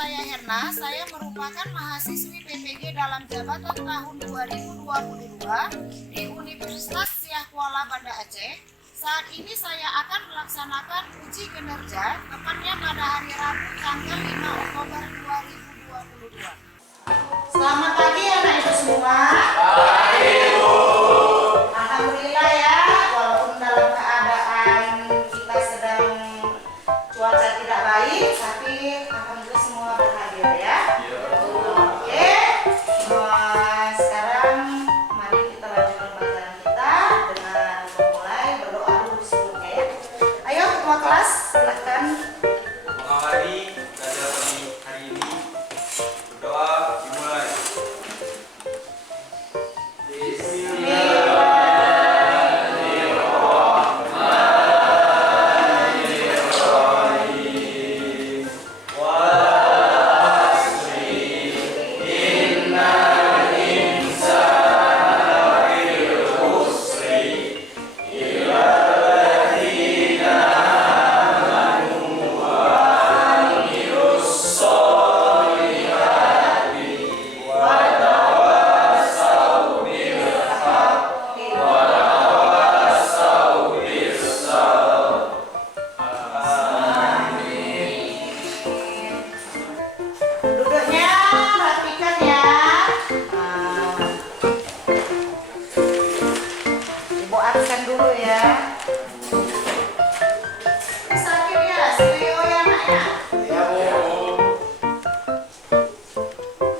saya Herna, saya merupakan mahasiswi PPG dalam jabatan tahun 2022 di Universitas Siah Kuala Banda Aceh. Saat ini saya akan melaksanakan uji kinerja, tepatnya pada hari Rabu tanggal 5 Oktober 2022. Selamat pagi anak-anak semua. Pagi, Bu. Alhamdulillah ya, walaupun dalam keadaan kita sedang cuaca tidak baik, tapi alhamdulillah semua berhadir ya. Oke, sekarang mari kita lanjutkan pelajaran kita dengan memulai berdoa dulu sebelumnya ya. Ayo ketua kelas, silakan. Mengawali pelajaran hari ini, berdoa dimulai. Duduknya rapikan ya. Ibu absen dulu ya. Sakit ya, stereo ya nak ya. Ya, Bu.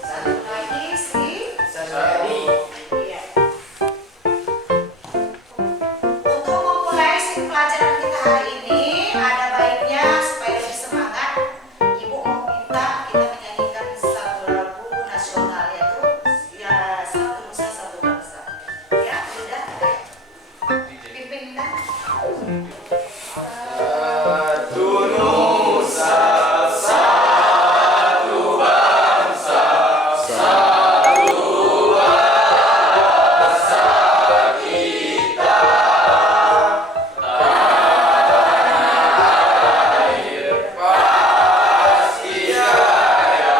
Satu lagi si. Iya. Untuk memulai pelajaran kita hari ini, ada baiknya supaya lebih semangat, Ibu mau minta kita menyanyikan satu lagu nasional yaitu ya Satu Nusa Satu Bangsa. Ya, udah. Pimpin dah. Satu Nusa, satu bangsa, satu bahasa kita. Tanah air pasti jaya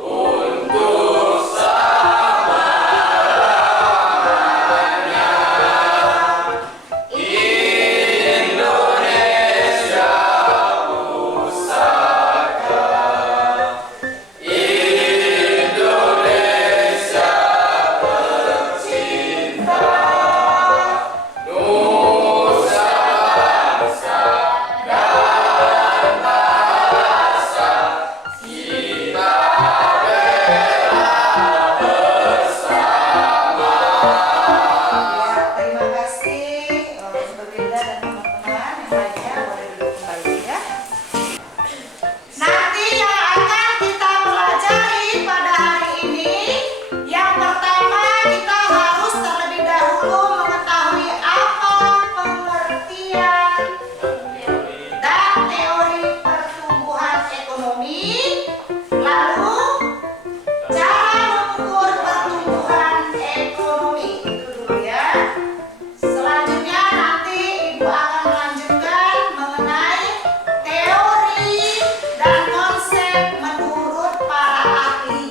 untuk selama-lamanya. Indonesia pusaka, Indonesia tercinta, nusa bangsa dan bahasa kita bela bersama. Ya, terima kasih untuk Linda dan teman-teman yang lainnya boleh duduk kembali ya. Nanti yang akan kita pelajari pada hari ini, yang pertama kita harus terlebih dahulu mengetahui apa pengertian dan teori pertumbuhan ekonomi, lalu cara mengukur pertumbuhan ekonomi. Itu dulu ya. Selanjutnya nanti Ibu akan melanjutkan mengenai teori dan konsep menurut para ahli.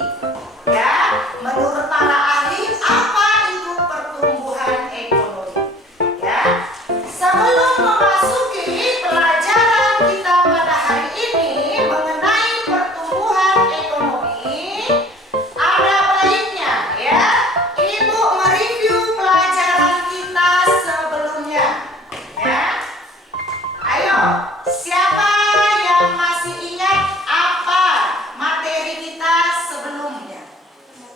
Ya, menurut para ahli apa itu pertumbuhan ekonomi? Ya. Sebelum memasuki pelajaran kita pada hari ini mengenai pertumbuhan ekonomi, ada baiknya ya Ibu mereview pelajaran kita sebelumnya ya. Ayo, siapa yang masih ingat apa materi kita sebelumnya?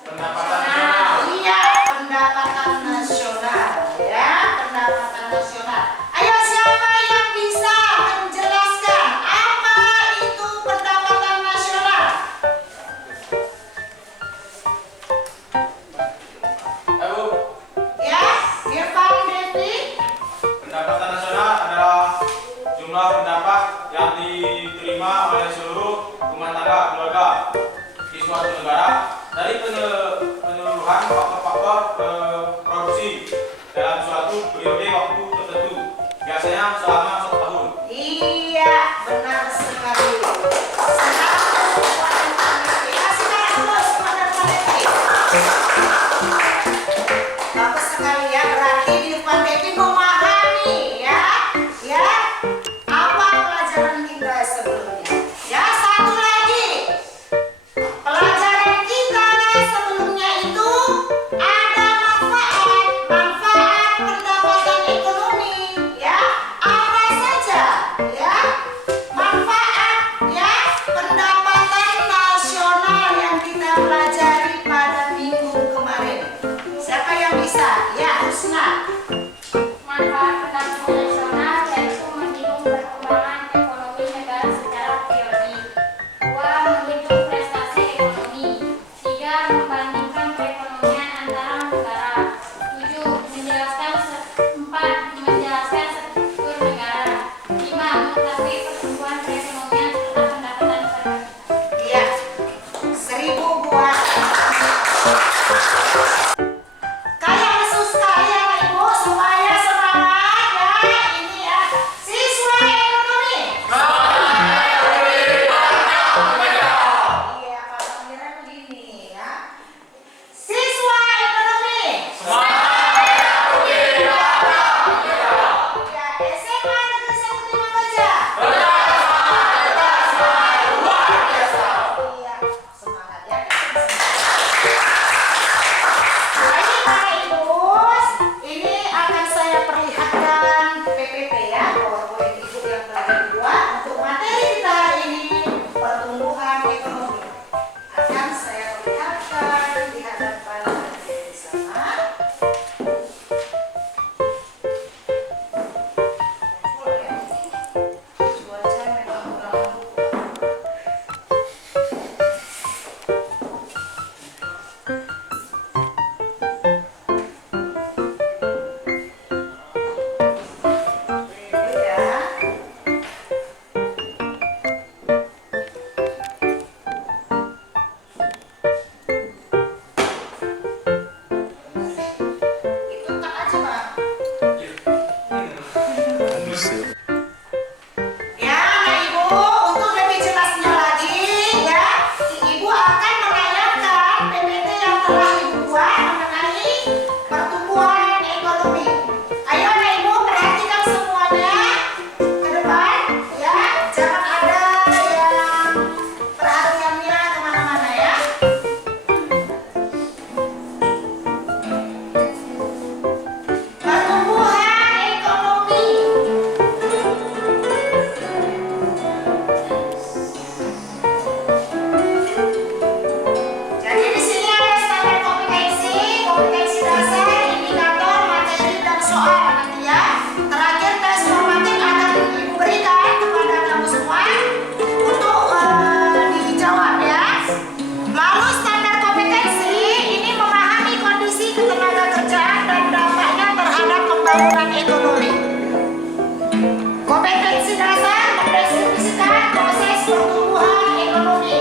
Pendapatan nasional. Iya, pendapatan nasional ya, pendapatan nasional. Ayo, siapa yang bisa menjelaskan apa itu pendapatan nasional? Bu, Ya, Irfan Devi. pendapatan nasional adalah jumlah pendapat yang diterima oleh seluruh rumah tangga keluarga di suatu negara dari penyeluruhan faktor-faktor produksi dalam suatu periode waktu tertentu, biasanya selama 1 tahun. Iya, benar sekali. Sekarang Ya, Anak Ibu, untuk lebih jelasnya lagi ya, Ibu akan menanyakan PPT yang telah Ibu buat mengenai pertumbuhan ekonomi. Ayo Anak Ibu perhatikan semuanya ke depan ya, jangan ada yang perhatiannya kemana-mana ya. Pertumbuhan ekonomi. Jadi di sini ada standar kompetensi dasar, indikator, materi dan soal nanti ya. Terakhir tes formatif akan Ibu berikan kepada kamu semua untuk dijawab ya. Lalu standar kompetensi ini memahami kondisi ketenaga kerjaan dan dampaknya terhadap pembangunan ekonomi. Kompetensi dasar mendeskripsikan proses pertumbuhan ekonomi.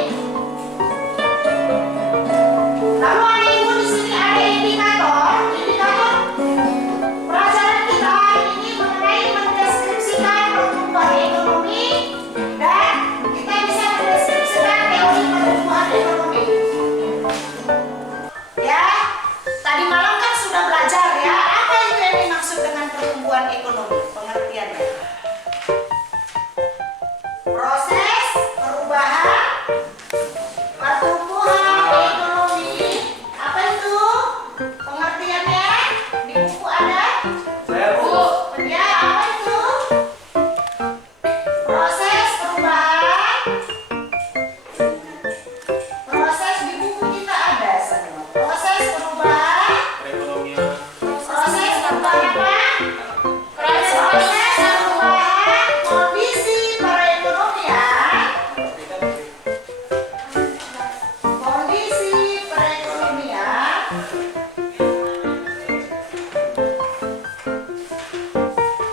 Lalu Anak Ibu di sini ada indikator. Indikator pelajaran kita ini mengenai mendeskripsikan pertumbuhan ekonomi dan kita bisa mendeskripsikan teori pertumbuhan ekonomi. Ya, tadi malam kan sudah belajar ya, apa itu yang dimaksud dengan pertumbuhan ekonomi? Pengertiannya. Proses perubahan pertumbuhan ekonomi. Apa itu pengertiannya? Di buku ada? Saya Bu. Ya, apa itu? Proses perubahan. Proses di buku kita ada semua. Proses perubahan. Perekonomian. Proses perubahan apa? Proses perubahan kondisi perekonomian. Kondisi perekonomian.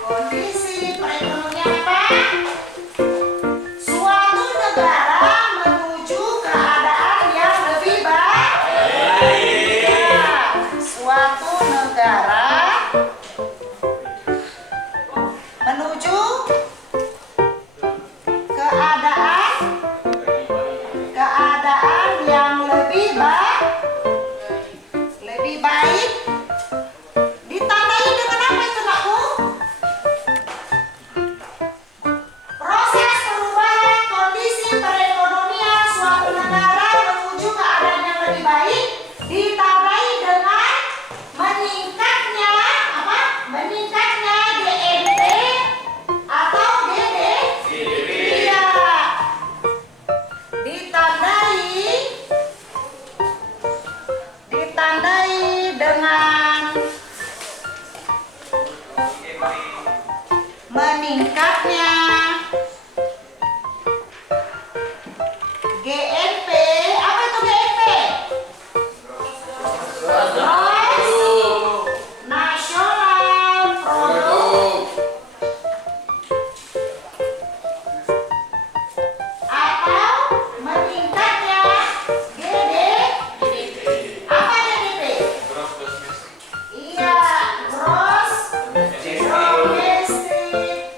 Kondisi perekonomian apa? Suatu negara menuju keadaan yang lebih baik. Ya, suatu negara menuju keadaan yang lebih baik. Ditandai dengan apa itu Nakku? Proses perubahan kondisi perekonomian suatu negara menuju keadaan yang lebih baik ditandai dengan meningkatnya apa? Meningkatnya GNP atau GDP. Iya. Ditandai dengan meningkatnya GNP. Apa itu GNP? Gross National Product atau meningkatnya GDP. Apa GDP? Iya, gross domestic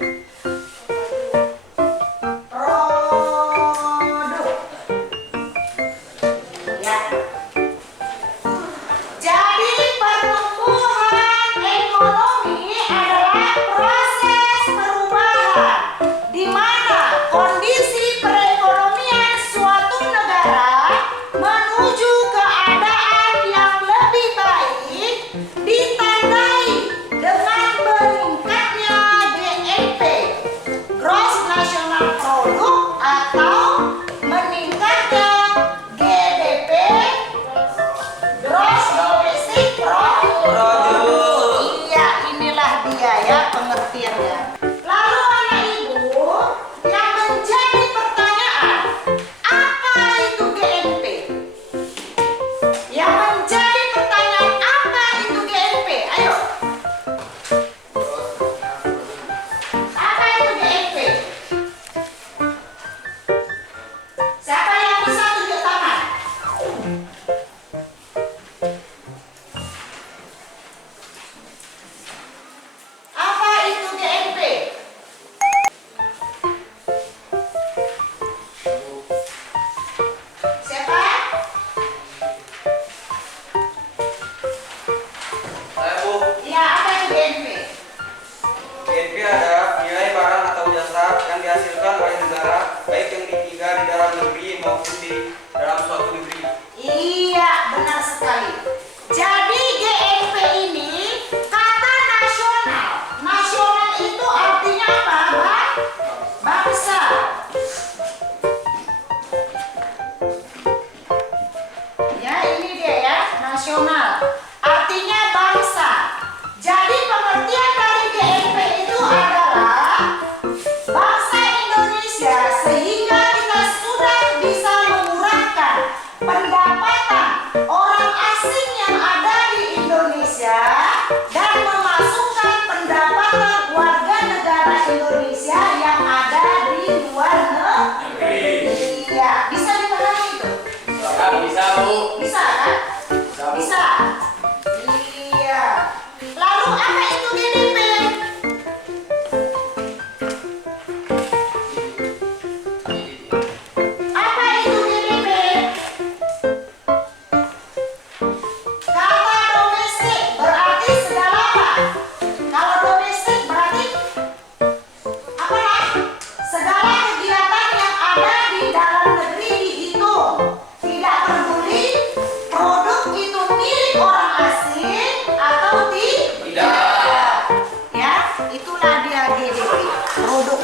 namanya GDP, produk.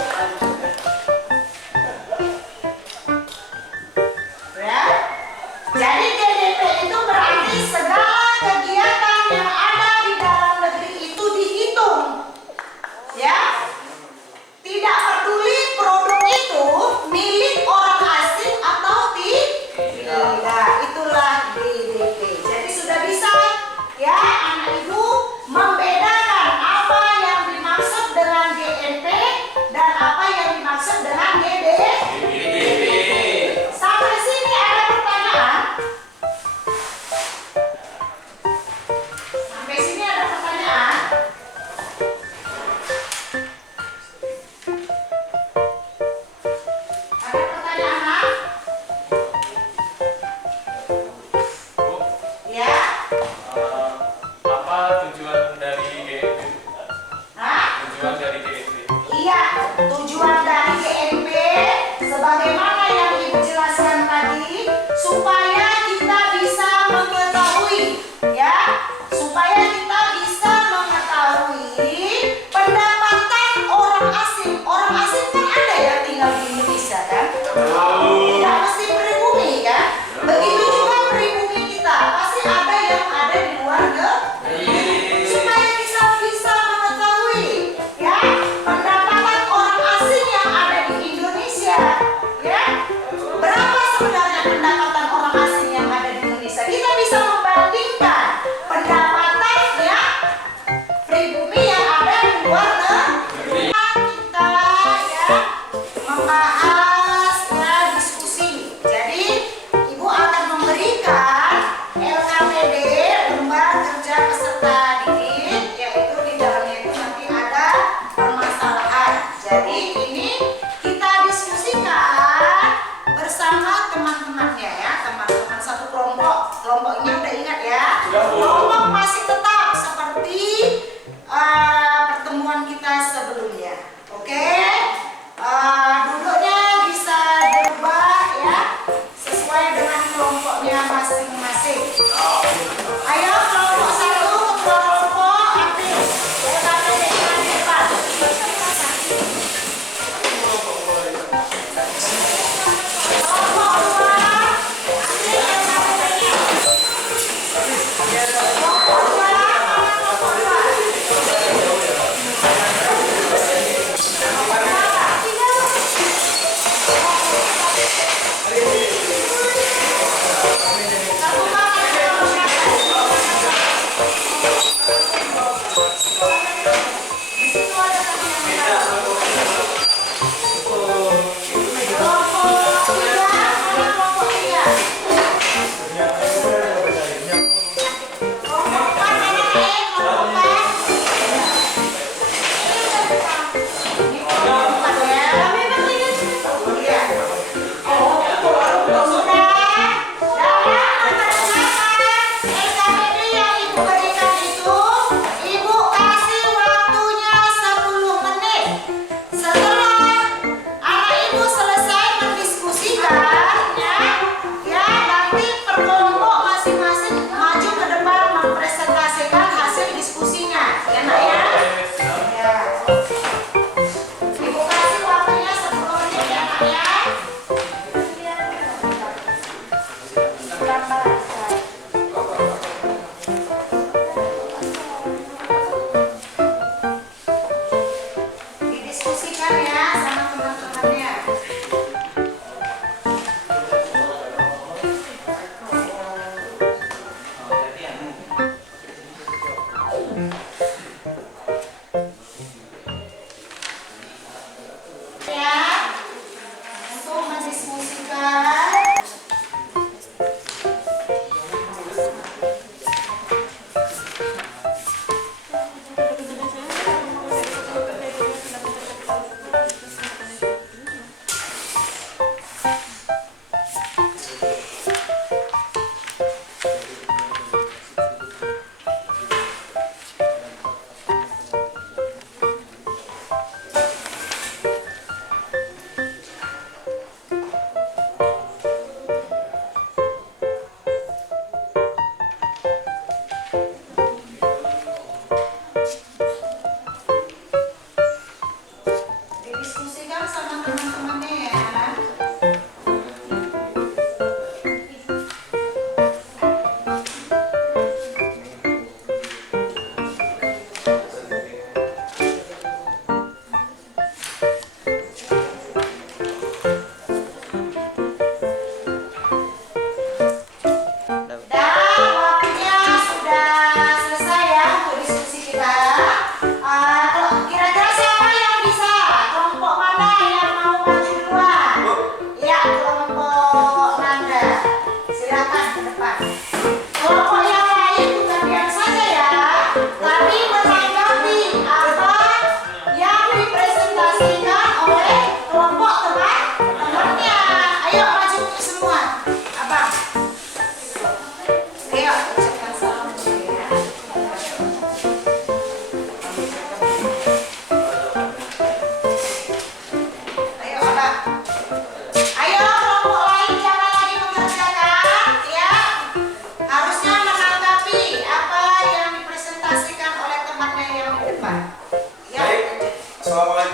Ya. Jadi GDP itu berarti segala kegiatan yang ada di dalam negeri itu dihitung. Ya. Tidak peduli produk itu milik orang asing atau tidak, itulah GDP. Jadi sudah bisa ya anak ibu membedakan apa yang dimaksud dengan GNP dan apa yang dimaksud dengan GDP. Sampai sini ada pertanyaan? Sampai sini ada pertanyaan? Ada pertanyaan, Nak? Ya? Apa tujuan dari GNP? Hah? Tujuan dari GNP. Iya, tujuan dari GNP sebagaimana yang Ibu jelaskan tadi, supaya kita bisa mengetahui, ya, supaya kita bisa mengetahui pendapatan orang asing. Orang asing kan ada yang tinggal di Indonesia kan? Tidak mesti pribumi kan? Begitu juga pribumi kita, pasti ada yang ada di luar negeri. Supaya kita bisa mengetahui, ya, pendapatan orang asing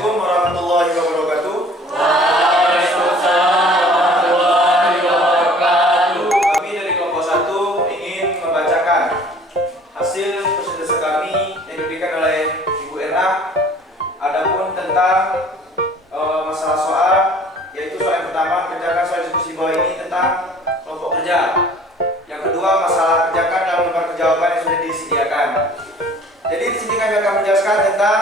Assalamualaikum warahmatullahi wabarakatuh. Kami dari kelompok 1 ingin membacakan hasil presentasi kami yang diberikan oleh Ibu Era. Adapun tentang masalah soal, yaitu soal yang pertama kerjakan soal diskusi bawah ini tentang kelompok kerja. Yang kedua masalah kerjakan dalam lembar jawaban yang sudah disediakan. Jadi di sini kami akan menjelaskan tentang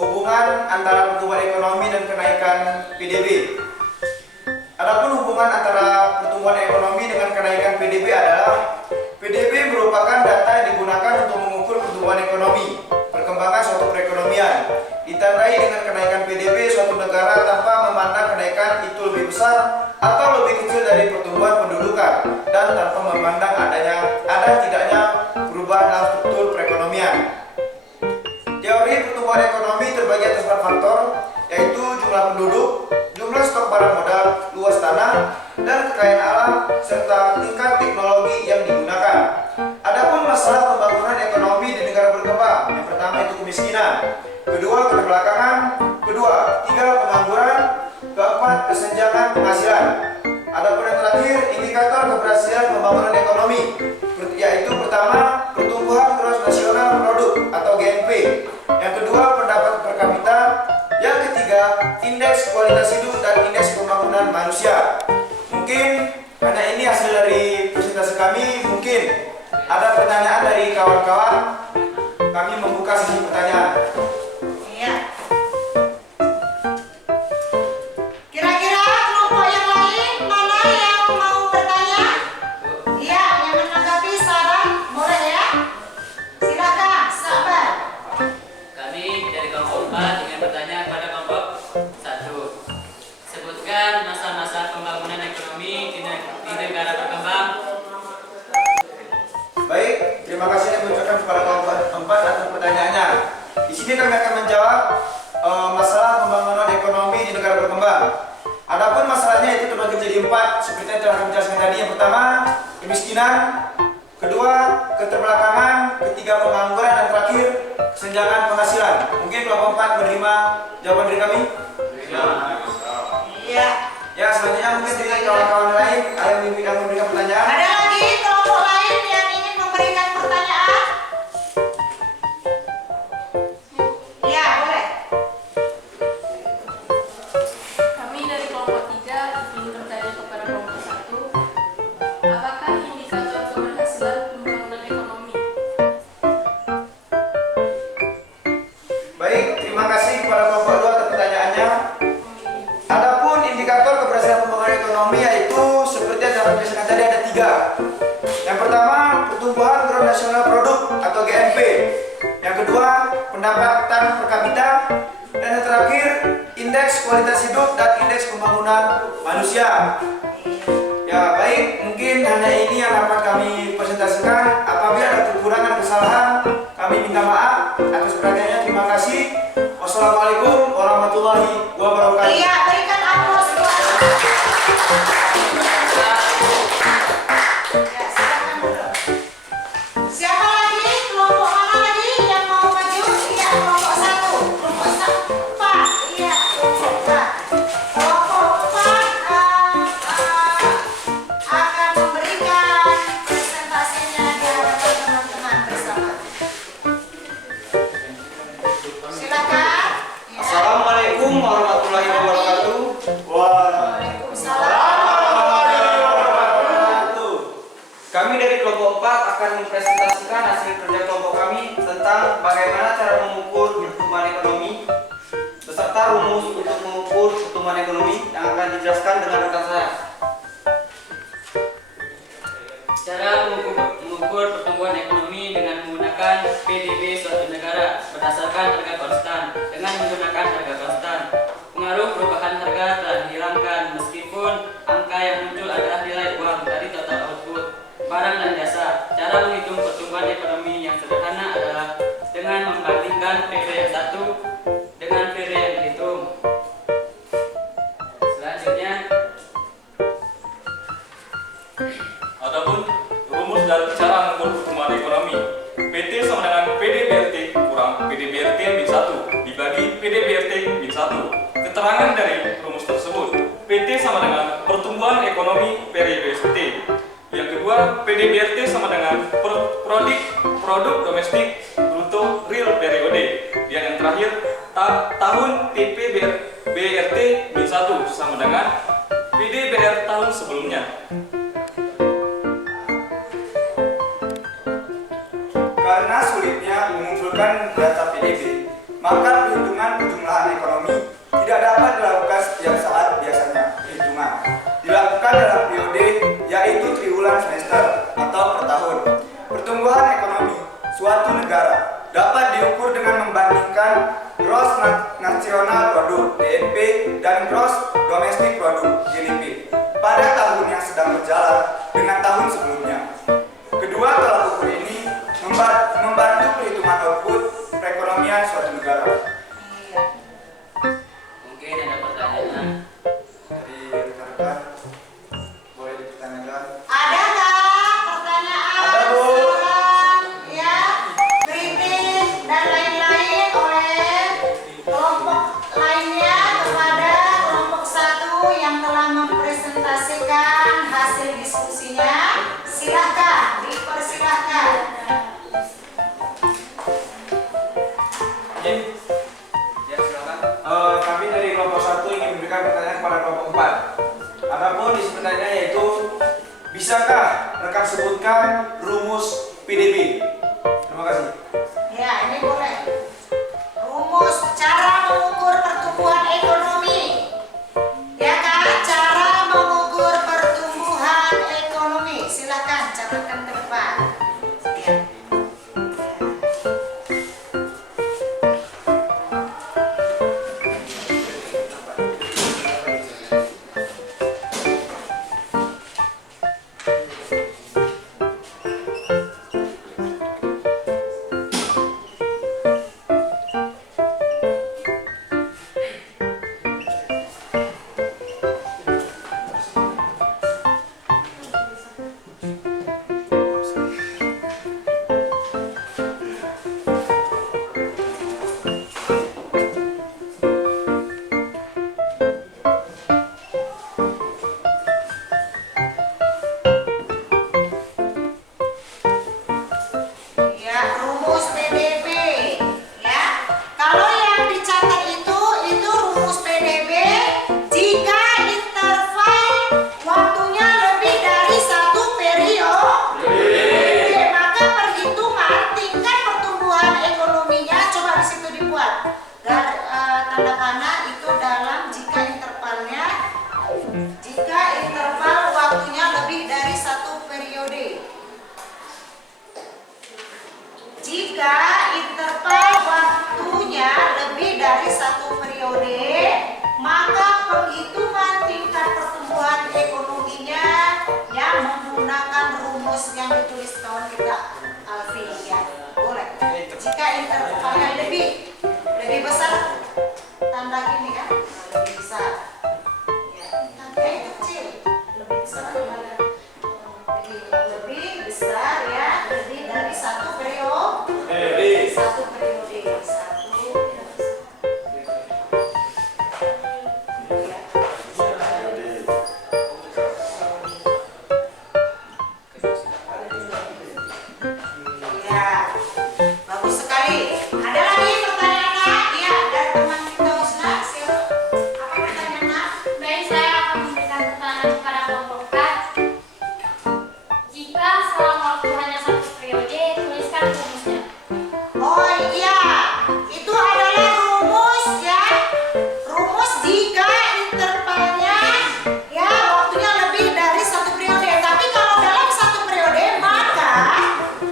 hubungan antara pertumbuhan ekonomi dan kenaikan PDB. Adapun hubungan antara pertumbuhan ekonomi dengan kenaikan PDB adalah PDB merupakan data yang digunakan untuk mengukur pertumbuhan ekonomi, perkembangan suatu perekonomian. Ditandai dengan kenaikan PDB suatu negara tanpa memandang kenaikan itu lebih besar atau lebih kecil dari pertumbuhan pendudukan dan tanpa memandang ada tidaknya perubahan dalam struktur perekonomian. Teori pertumbuhan ekonomi terbagi atas 4 faktor, yaitu jumlah penduduk, jumlah stok barang modal, luas tanah, dan kekayaan alam, serta tingkat teknologi yang digunakan. Adapun masalah pembangunan ekonomi di negara berkembang, yang pertama itu kemiskinan, kedua keterbelakangan, tiga pengangguran, keempat kesenjangan penghasilan. Adapun yang terakhir indikator keberhasilan pembangunan ekonomi, yaitu pertama pertumbuhan gross nasional produk atau GNP, yang kedua pendapatan per kapita, yang ketiga indeks kualitas hidup dan indeks pembangunan manusia. Mungkin karena ini hasil dari presentasi kami, mungkin ada pertanyaan dari kawan-kawan. Kami membuka sesi pertanyaan. Iya. Kira-kira kelompok yang lain mana yang mau bertanya? Iya, yang menanggapi saran boleh ya? Silakan, sabar. Kami dari kelompok 4 ingin bertanya kepada kelompok 1. Sebutkan masa-masa pembangunan ekonomi di negara berkembang. Baik, terima kasih yang mengucapkan kepada kelompok 4 atas pertanyaannya. Di sini kami akan menjawab masalah pembangunan ekonomi di negara berkembang. Adapun masalahnya itu terbagi menjadi 4 seperti yang telah kami jelaskan tadi. Yang pertama, kemiskinan, kedua, keterbelakangan, ketiga, pengangguran, dan terakhir, kesenjangan penghasilan. Mungkin kelompok 4 menerima jawaban dari kami? Iya. Ya, selanjutnya mungkin dari kawan-kawan lain yang memberikan pertanyaan. Ada lagi kelompok lain yang ingin memberikan pertanyaan? Iya, boleh. Kami dari kelompok 3 ingin bertanya kepada kelompok 1, apakah indikator keberhasilan pembangunan ekonomi? Baik, terima kasih kepada kelompok 2 atas pertanyaannya. Adapun indikator keberhasilan pembangunan ekonomi yaitu seperti yang dalam penjelasan tadi ada 3. Yang pertama, pertumbuhan gross nasional produk atau GNP. Yang kedua, pendapatan per kapita. Dan yang terakhir, indeks kualitas hidup dan indeks pembangunan manusia. Ya baik, mungkin hanya ini yang dapat kami presentasikan. Apabila ada kekurangan kesalahan, kami minta maaf. Atas perhatiannya terima kasih. Wassalamualaikum warahmatullahi wabarakatuh. Iya, berikan aplaus buat. Ya, silakan dulu. Siapa lagi? Kelompok mana lagi yang mau maju? Iya, kelompok 1. Kelompok 4. Iya, kelompok 4. Kelompok 4 akan memberikan presentasinya di hadapan teman-teman bersama. Silakan. Ya. Assalamualaikum warahmatullahi wabarakatuh. Waalaikumsalam. Kami dari kelompok 4 akan mempresentasikan hasil kerja kelompok kami tentang bagaimana cara mengukur pertumbuhan ekonomi beserta rumus untuk mengukur pertumbuhan ekonomi yang akan dijelaskan dengan rekan saya. Cara mengukur pertumbuhan ekonomi dengan menggunakan PDB suatu negara berdasarkan harga konstan. Dengan menggunakan harga konstan, pengaruh perubahan harga telah dihilangkan meskipun angka yang muncul adalah nilai uang dari total output barang dan jasa. Cara menghitung pertumbuhan ekonomi yang sederhana adalah dengan membandingkan PV yang satu dengan PV yang dihitung. Selanjutnya, Adapun rumus dalam cara mengukur pertumbuhan ekonomi, PT sama dengan PD BRT kurang PD BRT min 1 dibagi PD BRT min 1 1. Keterangan dari rumus tersebut. PT sama dengan pertumbuhan ekonomi periode T. Yang kedua, PDBRT sama dengan produk domestik bruto real periode. Dan yang terakhir, tahun TPBRT B1 sama dengan PDBR tahun sebelumnya. Karena sulitnya mengumpulkan data PDB, maka perhitungan perjumlahan ekonomi tidak dapat dilakukan setiap saat. Biasanya perhitungan dilakukan dalam periode, yaitu triwulan semester atau per tahun. Pertumbuhan ekonomi suatu negara dapat diukur dengan membandingkan Gross National Product (GNP) dan Gross Domestic Product (GDP) pada tahun yang sedang berjalan dengan tahun sebelumnya. Kedua tolak ukur ini membantu perhitungan output perekonomian suatu negara. Mungkin ada pertanyaan. Dari rekan-rekan, boleh dipertanyakan. Ada nggak pertanyaan? Ada, Bu. Saran, ya, kritik dan lain-lain oleh kelompok lainnya kepada kelompok 1 yang telah mempresentasikan hasil diskusinya. Silahkan, dipersilahkan. Ya, silakan. Kami dari kelompok 1 ingin memberikan pertanyaan kepada kelompok 4. Adapun isi pertanyaannya yaitu, bisakah rekan sebutkan rumus PDB? Terima kasih. Ya, ini boleh. Rumus cara mengukur pertumbuhan ekonomi. Ya kan? Cara mengukur pertumbuhan ekonomi. Silakan catatkan ke depan. Ya. Ya, rumus PDB. Ya. Kalau yang dicatat itu rumus PDB jika interval waktunya lebih dari 1 periode, maka perhitungan tingkat pertumbuhan ekonominya coba di situ dibuat. Tanda panah itu dalam jika interval waktunya lebih dari 1 periode. Jika interval waktunya lebih dari 1 periode, maka penghitungan tingkat pertumbuhan ekonominya yang menggunakan rumus yang ditulis kawan kita Alfi, ya. Boleh. Jika intervalnya lebih besar, tanda gini kan? Lebih besar. Ya. Tanda itu kecil. Lebih besar gimana? Lebih besar ya, lebih dari 1 periode. Satu periode. Ya, bagus sekali. Ada lagi pertanyaannya? Iya, dari teman kita Usna. Apa pertanyaannya? Baik, saya akan memberikan pertanyaan kepada kelompok 4. Jika selama waktu hanya 1 periode, tuliskan rumusnya. Oh iya, itu adalah rumus ya. Rumus jika intervalnya ya waktunya lebih dari 1 periode. Tapi kalau dalam 1 periode maka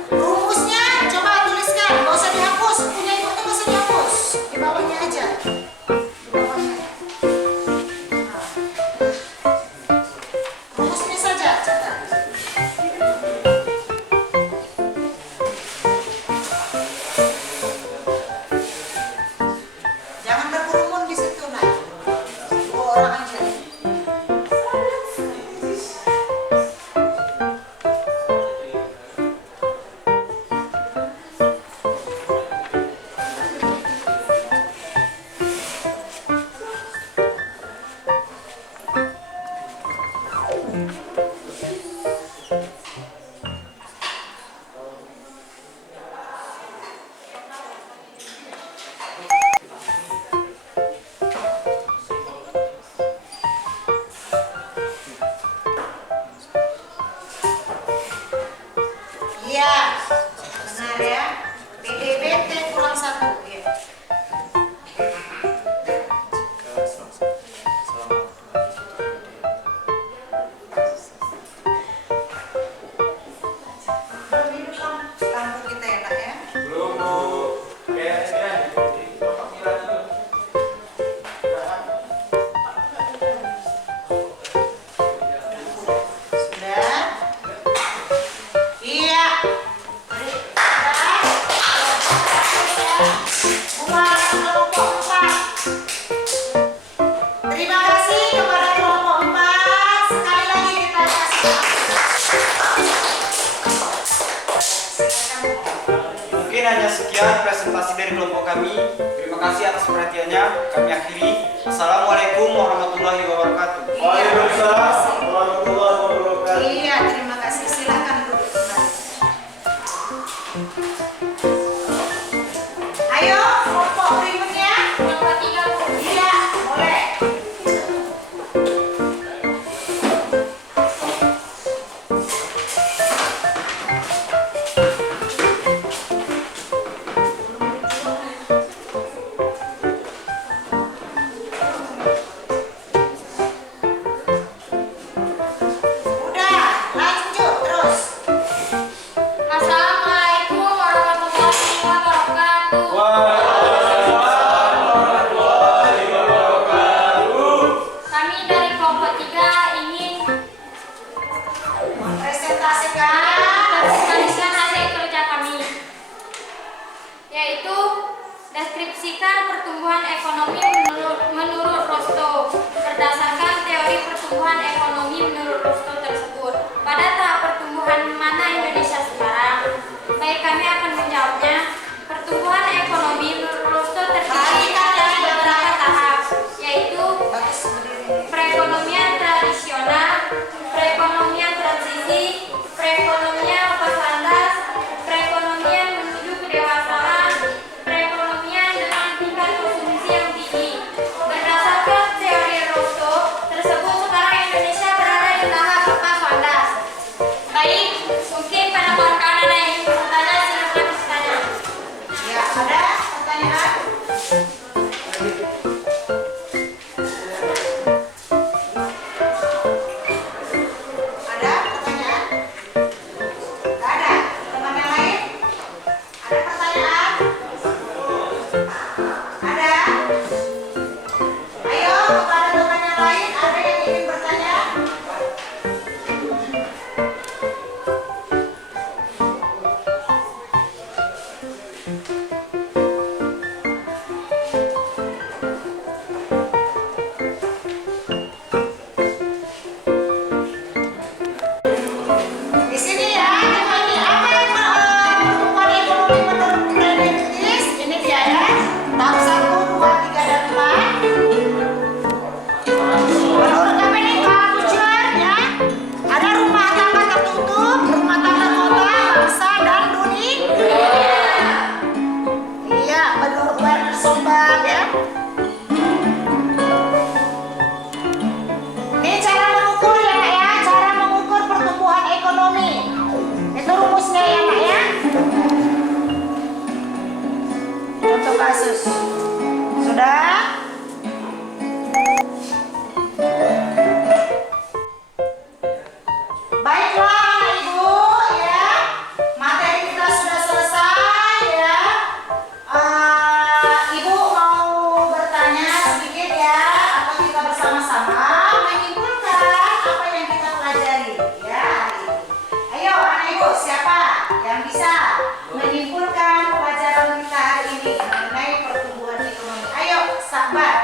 rumusnya coba tuliskan, nggak usah dihapus. Punya ibu tuh nggak usah dihapus, di bawahnya aja. Di bawahnya. Nah. Rumus ini saja catat. Jangan berkerumun di situ, nak. 2 orang aja. Sekian presentasi dari kelompok kami. Terima kasih atas perhatiannya. Kami akhiri. Assalamualaikum warahmatullahi wabarakatuh. Waalaikumsalam warahmatullahi wabarakatuh. Iya, terima kasih. Silakan duduk kembali. Ayo, kelompok berikutnya. Kelompok 3, Bu. Iya, boleh. Udah, lanjut terus. Assalamualaikum warahmatullahi wabarakatuh. Kami dari kelompok 3 ingin Presentasikan. mempresentasikan hasil kerja kami, yaitu deskripsikan pertumbuhan ekonomi menurut Rostow berdasarkan teori pertumbuhan ekonomi menurut Rostow tersebut. Pada tahap pertumbuhan mana Indonesia sekarang? Baik, kami akan menjawabnya. Pertumbuhan ekonomi menurut Rostow terdiri dari beberapa tahap, yaitu perekonomian tradisional, perekonomian transisi, perekonomian berlandas, perekonomian menuju kedewasaan, perekonomian dengan tingkat konsumsi yang tinggi. Berdasarkan teori Rostow tersebut, sekarang Indonesia berada di tahap lepas landas. Baik, mungkin pada kawan-kawan ada yang ingin bertanya, silakan bertanya. Ya, ada pertanyaan? Ada pertanyaan? Nggak ada? Teman yang lain? Ada pertanyaan? Ada? Ayo, kepada teman yang lain, ada yang ingin bertanya? Di sini ya, ini apa yang pertumbuhan ekonomi menurut Prediktis? Ini dia ya, tahap 1, 2, 3, dan 4. Menurut apa ini culture ya? Ada rumah tangga tertutup, rumah tangga kota, bangsa, dan dunia. Iya, menurut Werner Sombag ya. Ini cara mengukur ya Nak ya, cara mengukur pertumbuhan ekonomi. Itu rumusnya ya Nak ya. Contoh kasus. Sudah? Baiklah Anak Ibu ya. Materi kita sudah selesai ya. Ibu mau bertanya sedikit ya, atau kita bersama-sama menyimpulkan apa yang kita pelajari ya hari ini. Ayo anak ibu, siapa yang bisa menyimpulkan pelajaran kita hari ini mengenai pertumbuhan ekonomi? Ayo, sabar.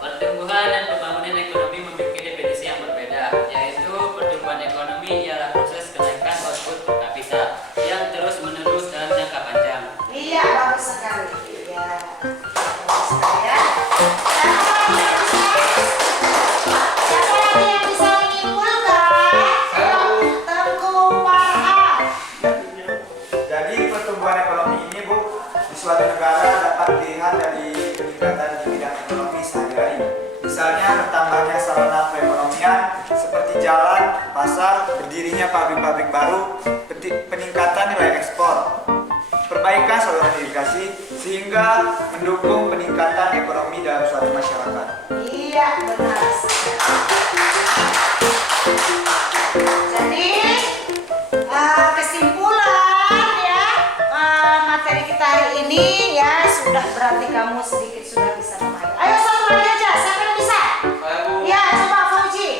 Pertumbuhan dan pembangunan ekonomi memiliki definisi yang berbeda, yaitu pertumbuhan ekonomi ialah proses kenaikan output per kapita yang terus-menerus dalam jangka panjang. Iya, bagus sekali. Iya, bagus sekali ya. Siapa lagi yang bisa menyimpulkan? Ayo, Tengku Farhan. Jadi pertumbuhan ekonomi ini Bu di suatu negara dapat dilihat dari peningkatan di bidang ekonomi sehari-hari. Misalnya bertambahnya sarana perekonomian seperti jalan, pasar, berdirinya pabrik-pabrik baru, peningkatan nilai ekspor, perbaikan saluran irigasi sehingga mendukung peningkatan ekonomi dalam suatu masyarakat. Iya, benar sekali. Jadi kesimpulan ya, materi kita hari ini ya sudah berarti kamu sedikit sudah bisa memahami. Ayo satu lagi aja, siapa yang bisa? Saya Bu, Ya, coba Fauji.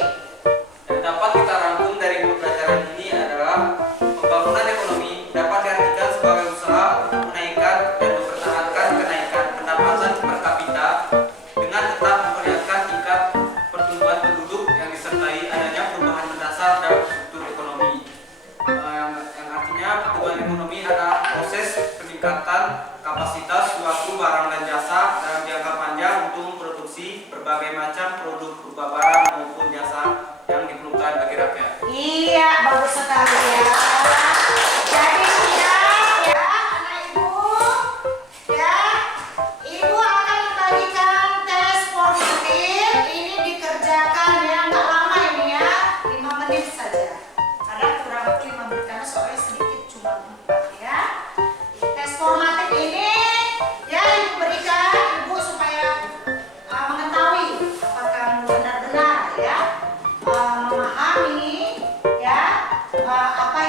yang dapat kita rangkum dari pembelajaran ini adalah pembangunan ekonomi dapat diartikan sebagai usaha untuk menaikkan dan mempertahankan kenaikan pendapatan per kapita dengan tetap memperlihatkan tingkat pertumbuhan penduduk yang disertai adanya perubahan mendasar dalam struktur ekonomi. Yang artinya pertumbuhan ekonomi adalah proses peningkatan suatu barang dan jasa dalam jangka panjang untuk memproduksi berbagai macam produk berupa barang maupun jasa yang diperlukan bagi rakyat. Iya, bagus sekali ya. Jadi siap ya, anak ibu. Ya, ibu akan membagikan tes formatif. Ini dikerjakan ya, nggak lama ini ya, 5 menit saja. Karena kurang lebih 5 menit karena soalnya sedikit cuma 4 ya. Tes formatif ini ya ibu berikan ibu supaya mengetahui apakah benar-benar ya memahami ya apa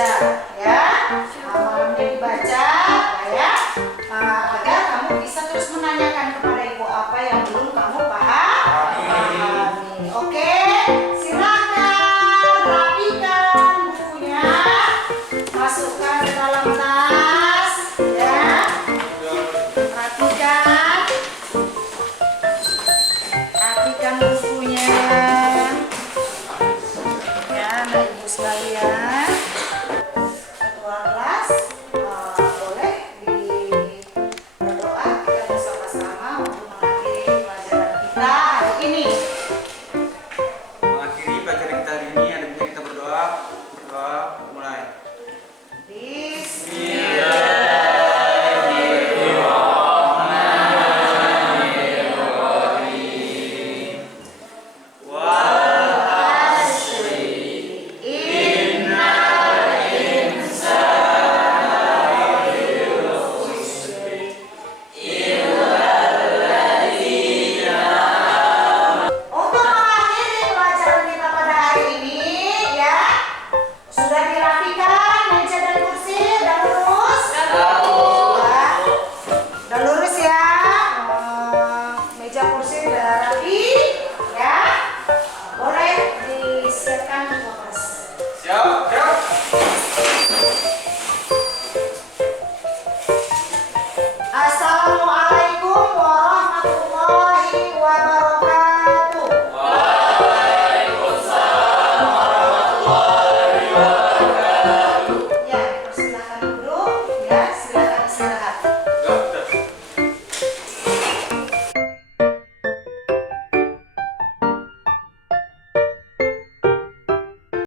membaca.